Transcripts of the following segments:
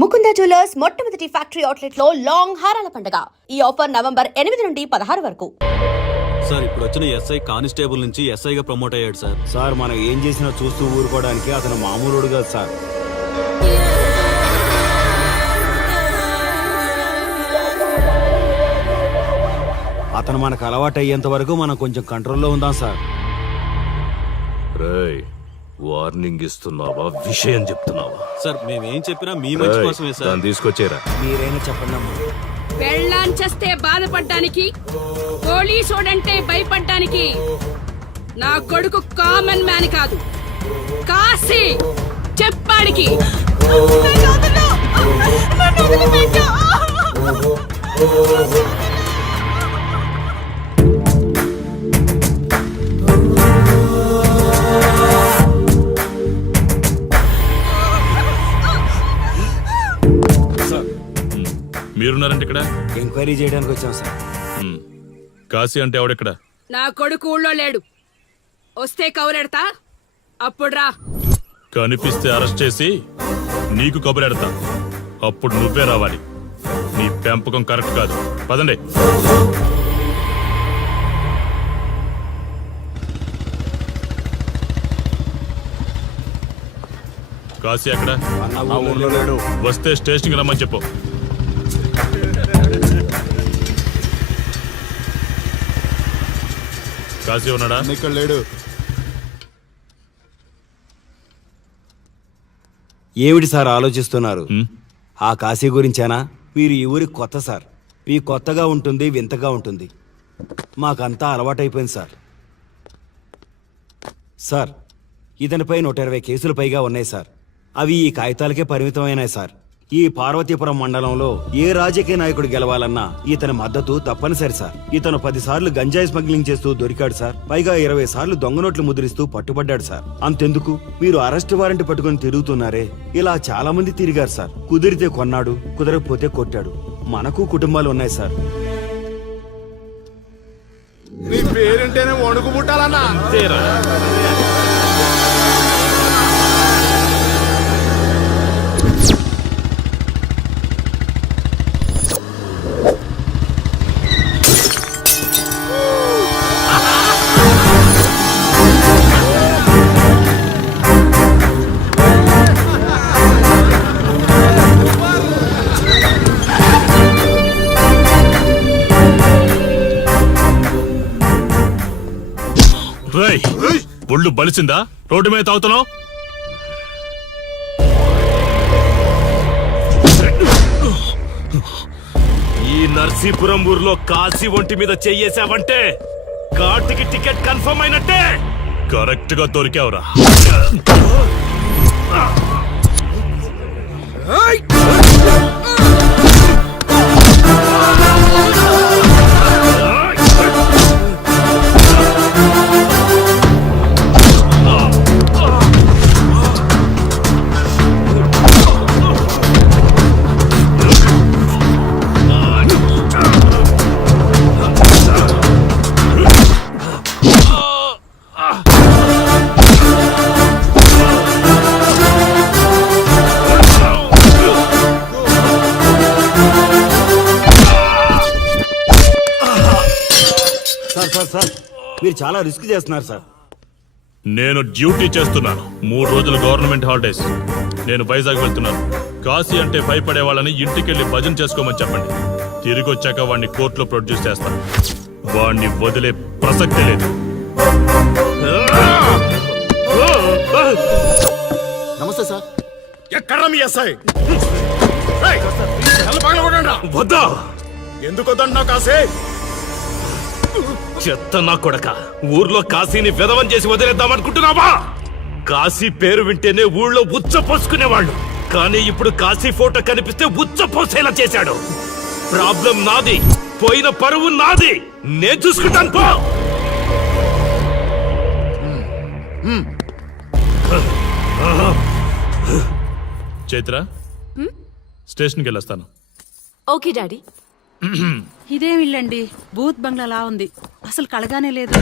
Mukunda jewellers మొట్టమొదటి factory outlet లో long హారాల పండుగ. ఈ ఆఫర్ నవంబర్ 8 నుండి 16 వరకు. సార్ ఇప్పుడు వచ్చిన ఎస్ఐ కానిస్టేబుల్ నుంచి ఎస్ఐగా ప్రమోట్ అయ్యాడు సార్. సార్ మనం ఏం చేసినా చూస్తూ ఊరుకోవడానికి అతను మామూలుడు కాదు సార్. అతను మనకు అలవాటు అయ్యేంత వరకు మనం కొంచెం కంట్రోల్లో ఉందాం సార్. రేయ్, వార్నింగ్ ఇస్తున్నావా విషయం చెప్తున్నావా? సార్ మేమేం చెప్పినా మీ మంచి కోసమే సార్. దాన్ని తీసుకొచ్చేరా. మీరైనా చెప్పండి అమ్మా. పెళ్ళాంచేస్తే బాధపడ్డానికి, పోలీసోడంటే భయపడ్డానికి నా కొడుకు కామన్ మ్యాన్ కాదు, కాశీ చెప్పాడికి. మీరున్నారంటే ఇక్కడ ఎంక్వైరీ చేయడానికి వచ్చాం సార్. కాశీ అంటే ఎవడెక్కడ? నా కొడుకు ఊళ్ళో లేడు. వస్తే కౌరెడతా, అప్పుడు రా. కనిపిస్తే అరెస్ట్ చేసి నీకు కబురెడతా, అప్పుడు నువ్వే రావాలి. నీ పెంపకం కరెక్ట్ కాదు. పదండి. కాశీ ఎక్కడ? ఊర్లో లేడు. వస్తే స్టేషన్కి రమ్మని చెప్పు. కాశీ ఉన్నాడా? ఇక్కడ లేడు. ఏమిటి సార్ ఆలోచిస్తున్నారు? ఆ కాశీ గురించేనా? మీరు ఈ ఊరికి కొత్త సార్. మీ కొత్తగా ఉంటుంది, వింతగా ఉంటుంది. మాకంతా అలవాటైపోయింది సార్. సార్, ఇతనిపై 120 కేసులు పైగా ఉన్నాయి సార్. అవి ఈ కాగితాలకే పరిమితమైనాయి సార్. ఈ పార్వతీపురం మండలంలో ఏ రాజకీయ నాయకుడు గెలవాలన్నా ఇతని మద్దతు తప్పనిసరి సార్. ఇతను 10 సార్లు గంజాయి స్మగ్లింగ్ చేస్తూ దొరికాడు సార్. పైగా 20 సార్లు దొంగ నోట్లు ముద్రిస్తూ పట్టుబడ్డాడు సార్. అంతెందుకు, మీరు అరెస్ట్ వారెంట్ పట్టుకుని తిరుగుతున్నారే, ఇలా చాలా మంది తిరిగారు సార్. కుదిరితే కొన్నాడు, కుదరకపోతే కొట్టాడు. మనకు కుటుంబాలు ఉన్నాయి సార్. నీ పేరుంటేనే వణుకు పుట్టాలన్నా. ఒళ్ళు బలిసిందా? రోడ్డు మీద తాగుతున్నావు. ఈ నర్సీపురం ఊర్లో కాశీ ఒంటి మీద చెయ్యేసావంటే కార్డుకి టికెట్ కన్ఫర్మ్ అయినట్టే. కరెక్ట్ గా దొరికావురా. సార్, మీరు చాలా రిస్క్ చేస్తున్నారు సార్. నేను డ్యూటీ చేస్తున్నాను. 3 రోజులు గవర్నమెంట్ హాలిడేస్. నేను వైజాగ్ వెళ్తున్నాను. కాశీ అంటే భయపడే వాళ్ళని ఇంటికెళ్ళి భజన చేసుకోమని చెప్పండి. తిరిగి వచ్చాక వాడిని కోర్టులో ప్రొడ్యూస్ చేస్తాను. వాడిని వదిలే ప్రసక్తే లేదు. నమస్తే సార్. ఎక్కడ మీ ఎస్ఐ? వద్దా? ఎందుకు వద్దంటున్నావు కాశీ? చెత్త నా కొడక, ఊర్లో కాశీని విధవం చేసి వదిలేద్దామనుకుంటున్నావా? కాశీ పేరు వింటేనే ఊళ్ళో ఉచ్చ పోసుకునేవాళ్ళు, కానీ ఇప్పుడు కాశీ ఫోటో కనిపిస్తే ఉచ్చ పోసేలా చేశాడు. ప్రాబ్లం నాది, పోయిన పరువు నాది. నేను చూసుకుంటాను పో. చైత్ర, స్టేషన్కి వెళ్ళొస్తాను. Okay daddy. ఇదేం ఇల్లండి, బూత్ బంగ్లాలా ఉంది. అసలు కలగానే లేదు.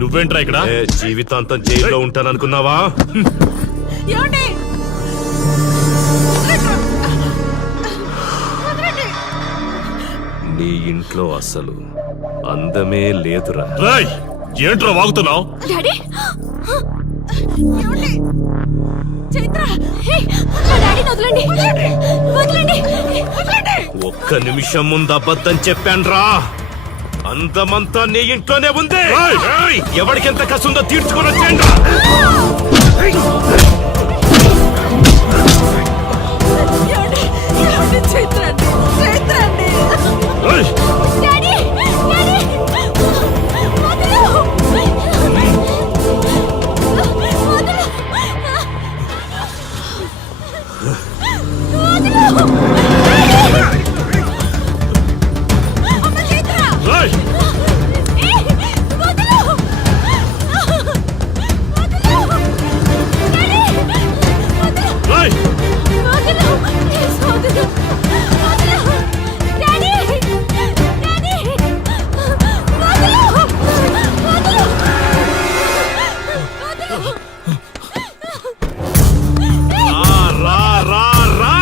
నువ్వేంట్రా ఇక్కడ? జీవితాంతం జైల్లో ఉంటాననుకున్నావా? ఏమండి నీలో అసలు అందమే లేదురా. రాయ్, ఏంట్రా వాగుతున్నావు? డాడీ ఏమండి? చైత్ర హే, మా డాడీని వదలండి వదలండి వదలండి. ఒక్క నిమిషం ముందు అబద్ధం చెప్పాన్రా. అందమంతా నీ ఇంట్లోనే ఉంది. ఎవరికెంత కసుందో తీర్చుకొని వచ్చేయండిరా. ఏమండి? ఏమండి? చైత్ర అండి, చైత్ర అండి. డాడీ డాడీ వదలు. రాయ్, రాయ్, రా, రా, రా.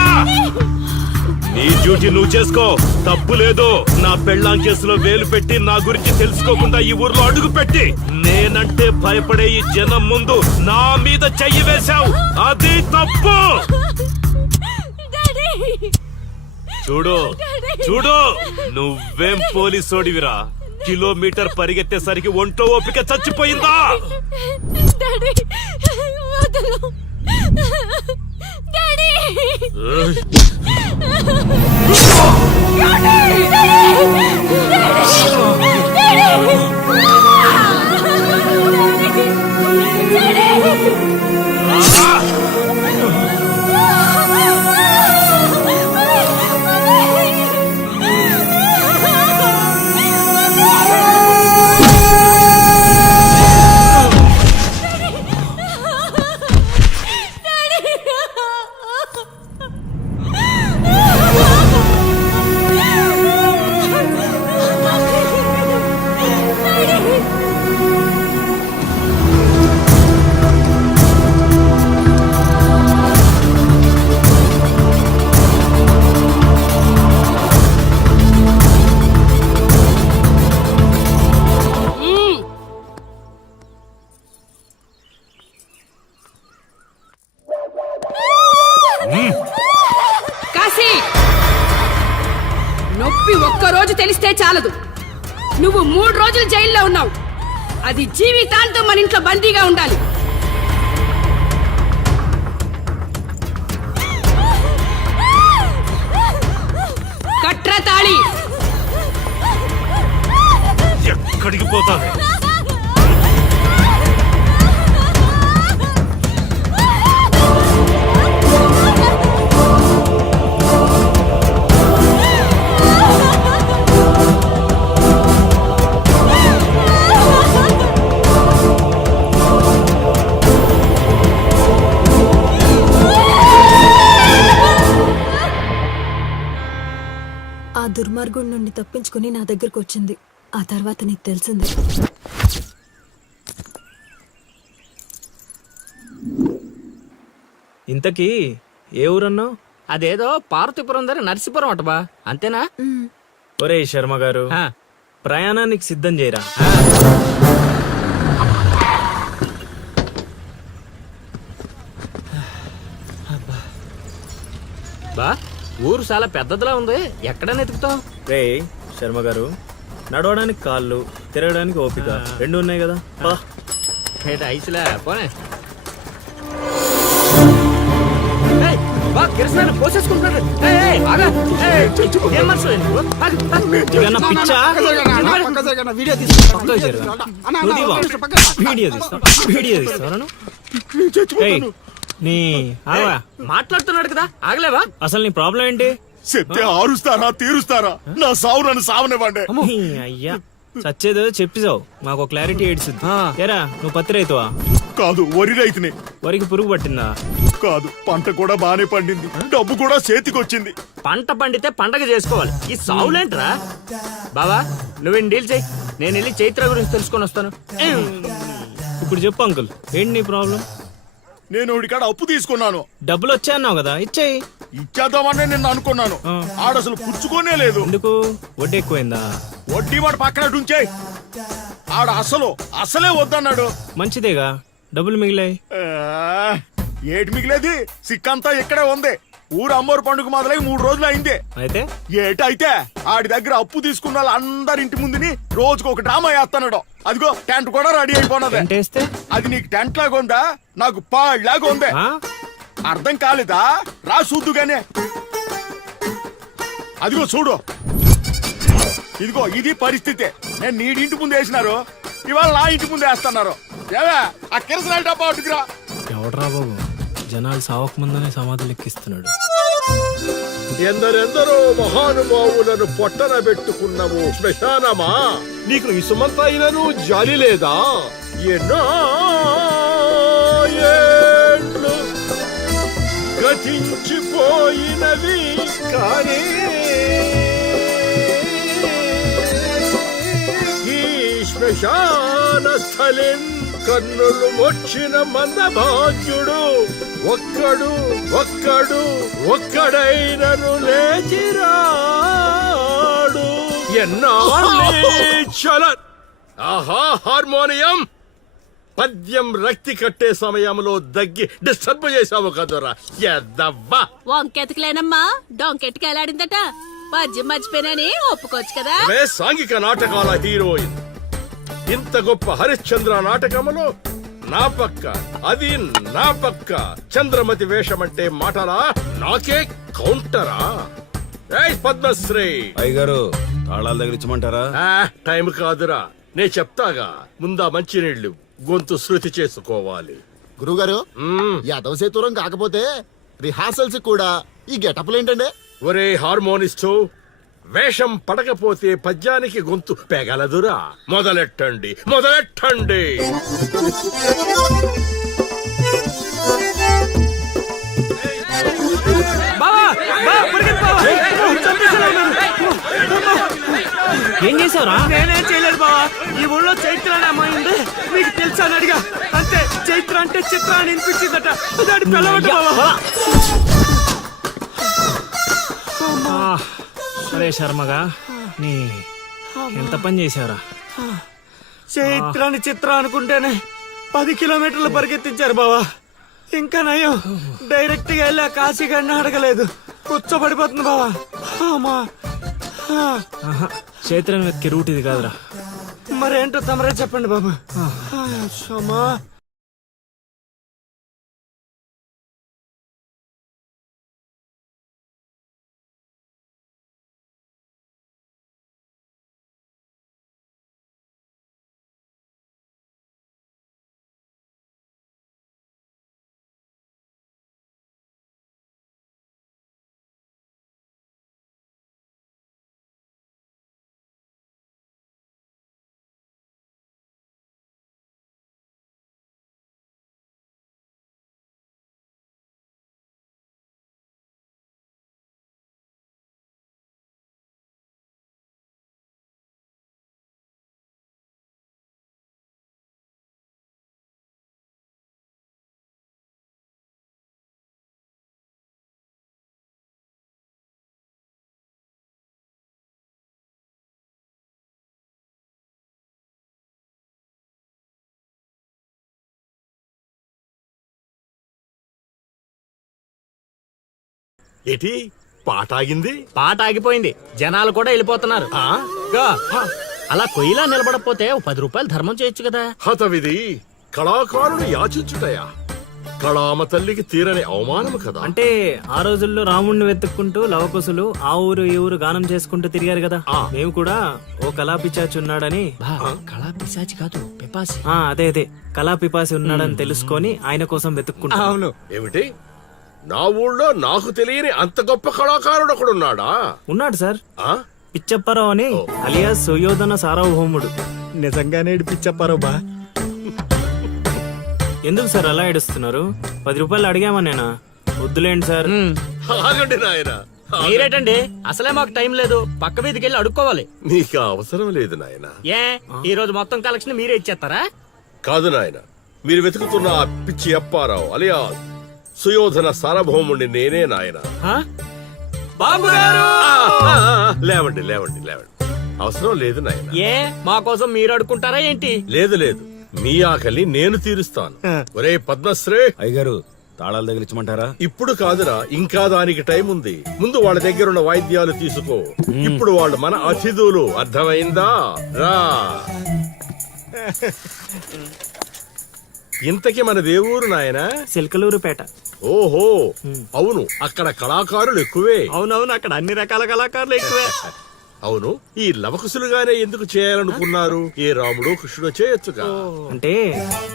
నీ డ్యూటీ నువ్వు చేసుకో, తప్పు లేదు. నా పెళ్ళాం కేసులో వేలు పెట్టి నా గురించి తెలుసుకోకుండా ఈ ఊర్లో అడుగు పెట్టి నేనంటే భయపడే ఈ జనం ముందు నా మీద చెయ్యి వేశావు. అది తప్పు. చూడు చూడు, నువ్వేం పోలీసోడివిరా. కిలోమీటర్ పరిగెత్తేసరికి ఒంట్లో ఓపిక చచ్చిపోయిందా? డాడీ వదలు. డాడీ కాశీ, నొప్పి ఒక్క రోజు తెలిస్తే చాలదు. నువ్వు 3 రోజులు జైల్లో ఉన్నావు. అది జీవితాంతం మన ఇంట్లో బందీగా ఉండాలి. కట్రా తాళి. ఎక్కడికి పోతావే? ఆ దుర్మార్గుడి నుండి తప్పించుకుని నా దగ్గరకు వచ్చింది. ఆ తర్వాత నీకు తెలిసింది. ఇంతకీ ఏ ఊరన్నావు? అదేదో పార్వతీపురం దగ్గర నరసీపురం అటబా, అంతేనా? ఒరే శర్మ గారు, ప్రయాణానికి సిద్ధం చేయరా. బా, ఊరు చాలా పెద్దదిలా ఉంది. ఎక్కడ ఎతుకుతావు? రే శర్మ గారు, నడవడానికి కాళ్ళు, తిరగడానికి ఓపిక 2 ఉన్నాయి కదా. ఐసులా పోనే. పోసేసుకుంటున్నాడు. మాట్లాడుతున్నాడు కదా, ఆగలేవా? అసలు నీ ప్రాబ్లం ఏంటి? చెప్తే ఆరుస్తారా తీరుస్తారా? నా సావు నన్ను సావనివ్వండి. అయ్యా, చచ్చేదో చెప్పిసావు, మాకు క్లారిటీ ఏడ్చుద్ది. ఏరా, నువ్వు పత్తి రైతువా? కాదు, వరి రైతుని. వరికి పురుగు పట్టిందా? కాదు, పంట కూడా బానే పండింది, డబ్బు కూడా చేతికొచ్చింది. పంట పండితే పండగ చేసుకోవాలి, ఈ సావులేంట్రా? బావా, నువ్వేం డీల్ చెయ్యి, నేను వెళ్ళి చైత్ర గురించి తెలుసుకొని వస్తాను. ఇప్పుడు చెప్పు అంకుల్, ఏంటి నీ ప్రాబ్లం? నేను కాడ అప్పు తీసుకున్నాను. డబ్బులు వచ్చాయన్నావు కదా, ఇచ్చేయి. ఇచ్చేద్దామని నిన్ను అనుకున్నాను ఆడసలు పుచ్చుకోనే లేదు. ఎందుకు వడ్డీ ఎక్కువైందా? వడ్డీ వాడు పక్కన ఉంచే. ఆడ అసలే వద్దన్నాడు. మంచిదేగా, డబ్బులు మిగిలాయి. ఆ, ఏటి మిగిలేది? సిక్కంతా ఇక్కడే ఉంది. ఊరు అమ్మోరు పండుగ మొదలై 3 రోజులు అయింది. అయితే ఏటైతే ఆడి దగ్గర అప్పు తీసుకున్న వాళ్ళు అందరి ఇంటి ముందుని రోజుకు ఒక డ్రామా వేస్తున్నాడు. అదిగో టెంట్ కూడా రెడీ అయిపోయినది. టెంటేస్తే అది నీకు టెంట్ లాగా ఉందా, నాకు పాళ్ళలాగా ఉంది. ఆ? అర్థం కాలేదా? రా చూద్దుగానే. అదిగో చూడు, ఇదిగో ఇది పరిస్థితి. నేను నీడింటి ముందు వేసినారు, ఇవాళ నా ఇంటి ముందు వేస్తున్నారు. ఏవే ఆ కిరసనాలు డబ్బా అటుకురా. ఎవడరా బాబు, జనాలు సావక ముందనే సమాధులు ఎక్కిస్తున్నాడు. ఎందరెందరో మహానుభావులను పొట్టన పెట్టుకున్నావు శ్మశానమా, నీకు ఇసుమంతైనను జాలి లేదా? ఎన్నో ఏండ్లు గతించిపోయినవి కానీ ఈ శ్మశాన స్థలిన్ కన్నులు మొచ్చిన మందభాగ్యుడు ఒక్కడైనను లేచిరాడు. ఎన్నాళ్ళ ఆహా హార్మోనియం పద్యం రక్తి కట్టే సమయంలో దగ్గి డిస్టర్బ్ చేశావు కదరా ఎద్దవ్వా. వంకెతకలేనమ్మా డొంకెట్టుకు ఎలాడిందట. పద్యం మర్చిపోయినని ఒప్పుకోవచ్చు కదా. అవే సాంఘిక నాటకాల హీరోయిన్. ఇంత గొప్ప హరిశ్చంద్ర నాటకములో నా పక్క చంద్రమతి వేషమంటే మాటలా, నాకే కౌంటరా? ఏయ్ పద్మశ్రీ అయ్యగారు తాళాల దగ్గర ఇచ్చమంటారా? టైం కాదురా, నే చెప్తాగా. ముందా మంచినీళ్లు గొంతు శృతి చేసుకోవాలి. గురుగారు యాదవ సేతురం కాకపోతే రిహార్సల్స్ కూడా ఈ గెటప్లు ఏంటండి? ఒరే హార్మోనిస్టు, వేషం పడకపోతే పద్యానికి గొంతు పెగలదురా. మొదలెట్టండి. ఏం చేసావురా? నేనేం చేయలేదు బావా. ఈ ఊళ్ళో చైత్ర అనే అమ్మాయి ఉంది, మీకు తెలుసా అని అడిగా. అంతే, చైత్ర అంటే చిత్ర అని వినిపించిందట. దాని పిల్లవట బావా. అరే శర్మగా, నీ ఎంత పని చేశారా? చైత్రాన్ని చిత్ర అనుకుంటేనే 10 కిలోమీటర్లు పరిగెత్తించారు బావా. ఇంకా నయం, డైరెక్ట్ గా వెళ్ళా కాశీగాడిని అడగలేదు. కూర్చోబడిపోతుంది బావా. చైత్రం వెతికి రూట్ ఇది కాదురా. మరేంటో తమరే చెప్పండి బాబు. ఏటి పాట ఆగింది? పాట ఆగిపోయింది, జనాలు కూడా వెళ్ళిపోతున్నారు. అలా కొయ్యిలా నిలబడపోతే 10 రూపాయలు ధర్మం చేయొచ్చు కదా. హతవిధి కళాకారుని యాచించుటయా? కళామ తల్లికి తీరని అవమానము కదా. అంటే ఆ రోజుల్లో రాముణ్ణి వెతుక్కుంటూ లవకుశులు ఆ ఊరు ఈ ఊరు గానం చేసుకుంటూ తిరిగారు కదా. మేము కూడా ఓ కళా పిశాచి ఉన్నాడని. కళా పిశాచి కాదు, పిపాసి. అదే కళా పిపాసి ఉన్నాడని తెలుసుకొని ఆయన కోసం వెతుక్కుంటా. అవును. ఏమిటి, నా ఊళ్ళో నాకు తెలియని అంత గొప్ప కళాకారుడు ఒకడున్నాడా? ఉన్నాడు సార్, పిచ్చప్పారావు అని, అలియాస్ సుయోధన సార్వభౌముడు. నిజంగానే పిచ్చప్పారావు బా. ఎందుకు సార్ అలా ఏడుస్తున్నారు? 10 రూపాయలు అడిగామా నేనా? వద్దులేండి సార్. ఆగండి నాయన. మీరేటండి, అసలే మాకు టైం లేదు. పక్క వీధికి వెళ్ళి అడుక్కోవాలి. నీకు అవసరం లేదు నాయన. ఏ ఈ రోజు మొత్తం కలెక్షన్ మీరే ఇచ్చేస్తారా? కాదు నాయన, మీరు వెతుకుతున్న ఆ పిచ్చి అప్పారావు అలియా సుయోధన సార్వభౌముణ్ణి నేనే నాయన. బాబు గారు లేవండి లేవండి లేవండి, అవసరం లేదు నాయన. ఏ మా కోసం మీరు అడుకుంటారా ఏంటి? లేదు లేదు, మీ ఆకలి నేను తీరుస్తాను. ఒరే పద్మశ్రీ, అయ్యగారు తాళాలు తగిలించమంటారా? ఇప్పుడు కాదురా, ఇంకా దానికి టైం ఉంది. ముందు వాళ్ళ దగ్గరున్న వాయిద్యాలు తీసుకో. ఇప్పుడు వాళ్ళు మన అతిథులు, అర్థమైందా? రా. ఇంతకీ మన దేవురు నాయనా? సిల్కలూరుపేట. ఓహో, అవును, అక్కడ కళాకారులు ఎక్కువే. అవునవును, అక్కడ అన్ని రకాల కళాకారులు ఎక్కువే. అవును, ఈ లవకుశులుగానే ఎందుకు చేయాలనుకున్నారు? ఏ రాముడు కృష్ణుడు చేయొచ్చుగా. అంటే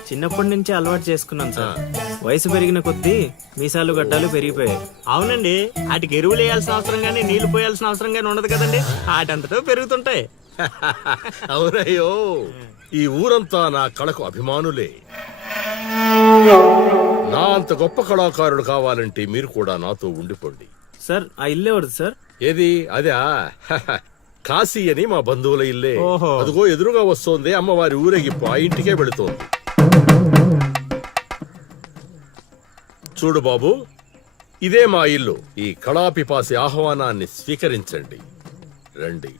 చిన్నప్పటి నుంచి అలవాటు చేసుకున్నాను సార్. వయసు పెరిగిన కొద్దీ మీసాలు గడ్డాలు పెరిగిపోయాయి. అవునండి, వాటికి ఎరువులు వేయాల్సిన అవసరం గానీ నీళ్లు పోయాల్సిన అవసరం గానీ ఉండదు కదండి, వాటంతటో పెరుగుతుంటాయి. అవునయ్యో, ఈ ఊరంతా నా కళకు అభిమానులే. నా అంత గొప్ప కళాకారుడు కావాలంటే మీరు కూడా నాతో ఉండిపోండి. సార్ ఆ ఇల్లు ఎవరిది సార్? ఏది అదా? కాశీ అని మా బంధువుల ఇల్లే. ఓహో. అదిగో ఎదురుగా వస్తోంది అమ్మవారి ఊరేగింపు, ఆ ఇంటికే వెళుతోంది. చూడు బాబు, ఇదే మా ఇల్లు. ఈ కళాపిపాసి ఆహ్వానాన్ని స్వీకరించండి. రండి.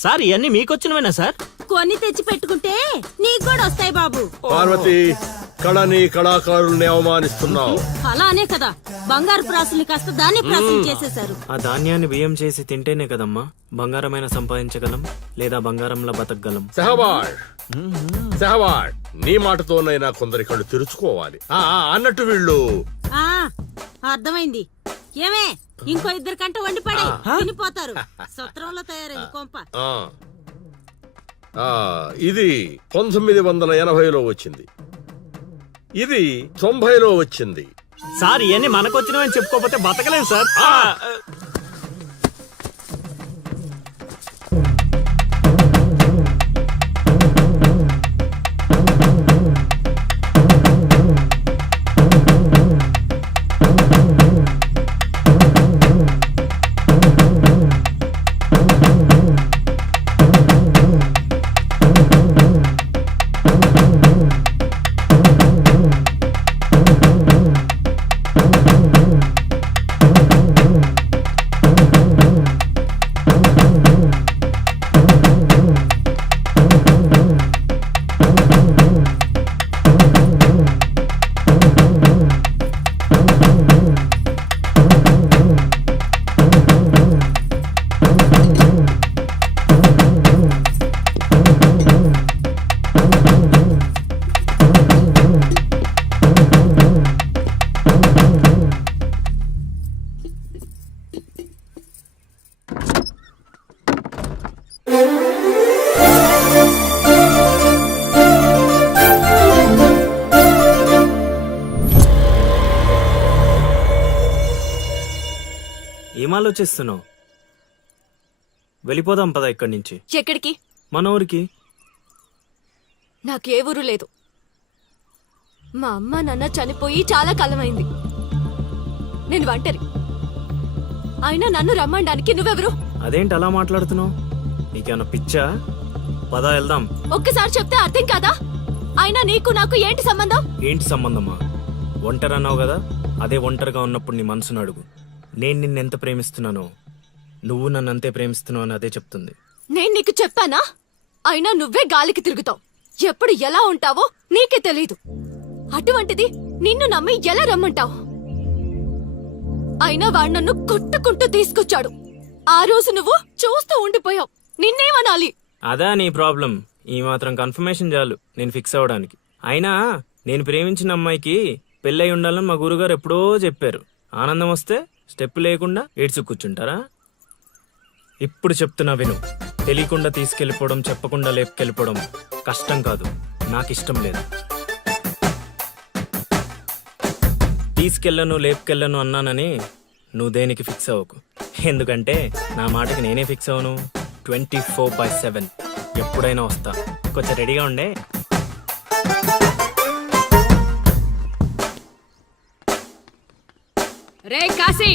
సార్ ఇవన్నీ మీకొచ్చినవేనా సార్? కొన్ని తెచ్చి పెట్టుకుంటే నీకు కూడా వస్తాయి బాబు. పార్వతి, కళని కళాకారుల్ని అవమానిస్తున్నావు. అలానే కదా బంగారు ప్రాసులు కాస్త దాన్ని ప్రాసులు చేసేశారు. ఆ ధాన్యాన్ని బియ్యం చేసి తింటేనే కదమ్మా బంగారమైన సంపాదించగలం, లేదా బంగారంలో బతకగలం. సెహబాష్ సెహబాష్, నీ మాటతోనైనా కొందరి కళ్ళు తెరుచుకోవాలి. అన్నట్టు వీళ్ళు ఆ అర్థమైంది. ఏమే ఇంకో ఇద్దరు కంట వండి పడే తినిపోతారు. సత్రంలో తయారైంది కొంప. ఇది 1980లో వచ్చింది, ఇది 90లో వచ్చింది. సార్ ఇవన్నీ మనకొచ్చినవని చెప్పుకోకపోతే బతకలేదు సార్. ఏం ఆలోచిస్తున్నావు? వెళ్ళిపోదాం పద ఇక్కడి నుంచి. ఎక్కడికి? మన ఊరికి. నాకే ఊరు లేదు. మా అమ్మ నాన్న చనిపోయి చాలా కాలమైంది. నేను ఒంటరి. అయినా నన్ను రమ్మడానికి నువ్వెవరు? అదేంటి అలా మాట్లాడుతున్నావు? నీకేమన్నా పిచ్చా? పద వెళ్దాం. ఒక్కసారి చెప్తే అర్థం కాదా? అయినా నీకు నాకు ఏంటి సంబంధం? ఏంటి సంబంధమా? ఒంటరి అన్నావు కదా, అదే ఒంటరిగా ఉన్నప్పుడు నీ మనసును అడుగు. నేను నిన్నెంత ప్రేమిస్తున్నానో నువ్వు నన్ను అంతే ప్రేమిస్తున్నావు అని అదే చెప్తుంది. నేను నీకు చెప్పానా? అయినా నువ్వే గాలికి తిరుగుతావు. ఎప్పుడు ఎలా ఉంటావో నీకే తెలీదు. అటువంటిది నిన్ను నమ్మి ఎలా రమ్మంటావు? అయినా వాడు నన్ను కొట్టుకుంటూ తీసుకొచ్చాడు. ఆ రోజు నువ్వు చూస్తూ ఉండిపోయావు. నిన్నేమనాలి? అదా నీ ప్రాబ్లం? ఈ మాత్రం కన్ఫర్మేషన్ చాలు నేను ఫిక్స్ అవ్వడానికి. అయినా నేను ప్రేమించిన అమ్మాయికి పెళ్ళై ఉండాలని మా గురుగారు ఎప్పుడో చెప్పారు. ఆనందం వస్తే స్టెప్ లేకుండా ఏడ్చు కూర్చుంటారా? ఇప్పుడు చెప్తున్నా విను. తెలియకుండా తీసుకెళ్లిపోవడం, చెప్పకుండా లేపుకెళ్ళిపోవడం కష్టం కాదు, నాకిష్టం లేదు. తీసుకెళ్ళను లేపుకెళ్ళను అన్నానని నువ్వు దేనికి ఫిక్స్ అవ్వకు. ఎందుకంటే నా మాటకి నేనే ఫిక్స్ అవను. 24/7 ఎప్పుడైనా వస్తా. కొంచెం రెడీగా ఉండే. రే కాశీ,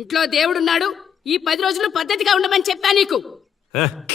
ఇంట్లో దేవుడున్నాడు. ఈ 10 రోజులు పద్ధతిగా ఉండమని చెప్పా నీకు.